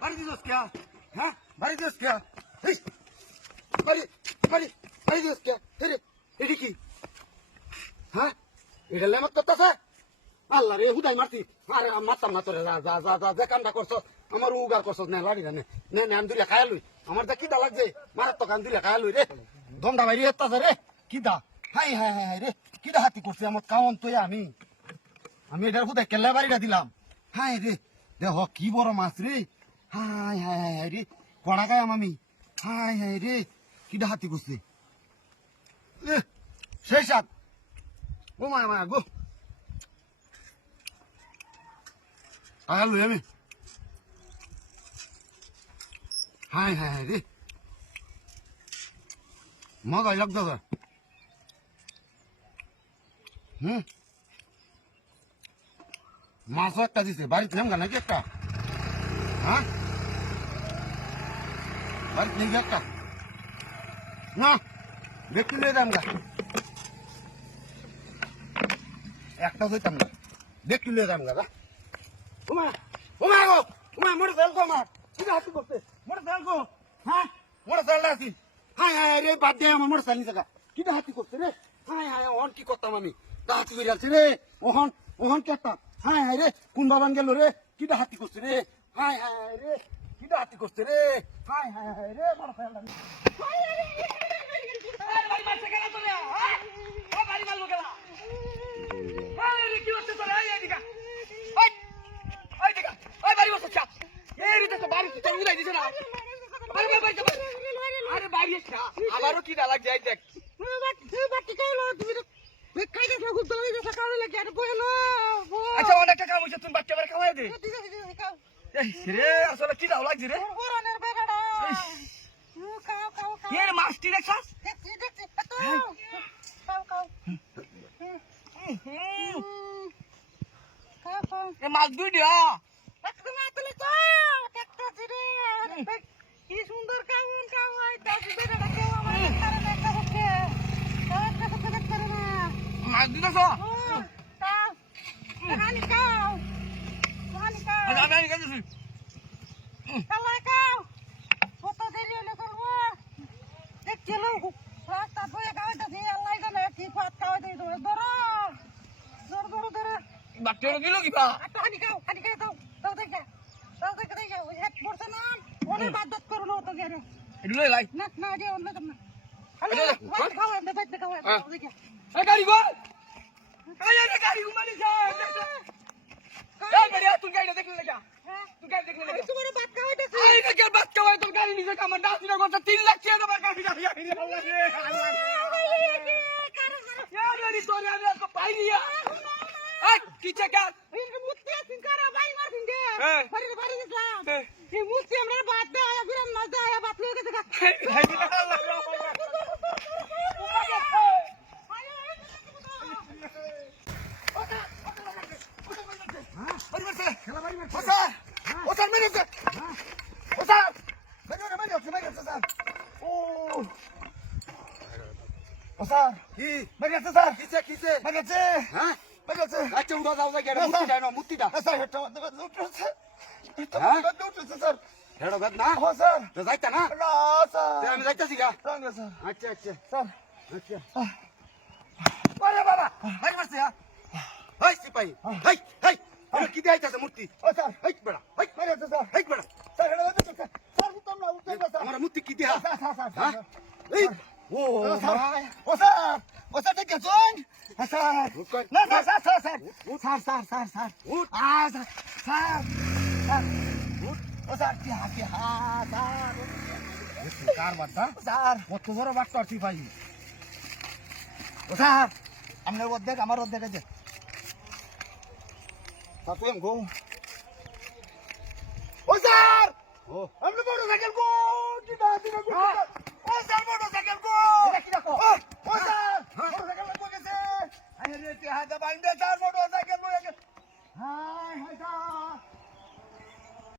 বাড়ি দিছস কে? হ্যাঁ বাড়ি দিছস কে? এই বাড়ি বাড়ি বাড়ি দিছস কে? রে এডি কি? হ্যাঁ এটা লেমত করতেছে। আল্লাহ রে হুদাই মারতি। আরে মারতাম না তোরে। যা যা যা যা যে কামটা করছ আমার উগার করছ না লাড়ি না নে নে আমি দিলে খায়া লই। আমার দা কিদা লাগছে মারাত্মক আমি দিলে খায়া লই রে। দমটা বাইরে হতাছে রে কিদা। হাই হাই হাই রে কিদা হাতি করছে আমার কাউন তুই আমি এটার হুদাই কেল্লা বাড়িটা দিলাম। হাই রে দেখ কি বড় মাছ রে। হাই হাই হাই হাই রে কড়া গায়াম আমি। হাই হাই রে কিদা হাতি করছে সেই সাত ও মায়া মায়া গো আগাল লই আমি। হাই হাই হাই রে মজাই লাগতেছে। মাছও একটা দিছে বাড়িতে নেমগা নাকি একটা? হ্যাঁ বাড়িতে নেই একটা না দেখতে নিয়ে যাম গা একটা হইতাম না দেখতে নিয়ে যাম গা। ওমা ওমা গো ওমা মোর তেল গো আমার কিটা হাতি করতে মোর তেল গো। হ্যাঁ মোর তেলটা আছি। হাই হাই রে বাদ দে আমার মোর তেল নিছে গা কিটা হাতি করতে রে। হাই হাই ওহন কি করতাম আমি হাতি করে আছি রে ওহন ওহন কি একটা। হাই হাই রে কোন বাবান গেল রে কিটা হাতি করছে রে। হাই হাই রে কিটা হাতি করছে রে। হাই হাই হাই রে বড় ফেললাম বাড়ি মারছে কেন তোরে? ও বাড়ি মারলো কেন? কি হচ্ছে তোরে? এইদিকে এইদিকে ওই বাড়ি মারছে চা এই রে তো বাড়ি তো উড়াই দিছে না। আরে বাড়ি এসা আমারও কি ডালা যায় দেখ। আচ্ছা অনেকটা কাম হয়েছে তুমি বাচ্চা বেড়ে খাওয়াই দে রে। আসলে কি দাও লাগছে রে এর মাছটি দেখছাস? মাছ দুই দিয়া কি সুন্দর কেমন কেমন মাছ দিতেছ? আমি আনি গেছি বাচ্চা দিল কিবা এগুলো লাই গাড়ি গো গাড়ি ঘুমালি তুই গাড়ি দেখলি লেখা তুই গাড়ি দেখলি লেখা তোমার বাদ খাওয়াইতেছি বাদ খাওয়াই তোর গাড়ি নিজে আমার ডাস্তিনা করছে 3 লাখ টাকা তোমার গাড়ি পাইলিয়া কি চেকার মুক্তি আছেন কারা বাড়ি মারছেন কে বাড়ি বাড়ি গেছিলাম এই মুক্তি আমরা বাদ দেয়া বিরাম না দেয়া বাদ লয়ে গেছে আমি যাইতেছি গা। আচ্ছা আচ্ছা আচ্ছা আরে বাবা হাই মারছে হাই সিপাহি হাই হাই কি দেখাইতেছে মূর্তি হাই বেড়া হাই হাই বেড়া আমার মূর্তি কি দেহা এই ও ওসা দেখে শুন স্যার না না sir sir sir sir sir sir sir sir ওসা কি হাতে স্যার কার বার্তা স্যার কত বড় বার্তা সিপাহি ও স্যার আপনার অর্ধেক আমার অর্ধেক আছে তুই গো ও স্যার ও আপনি মোটরসাইকেল কো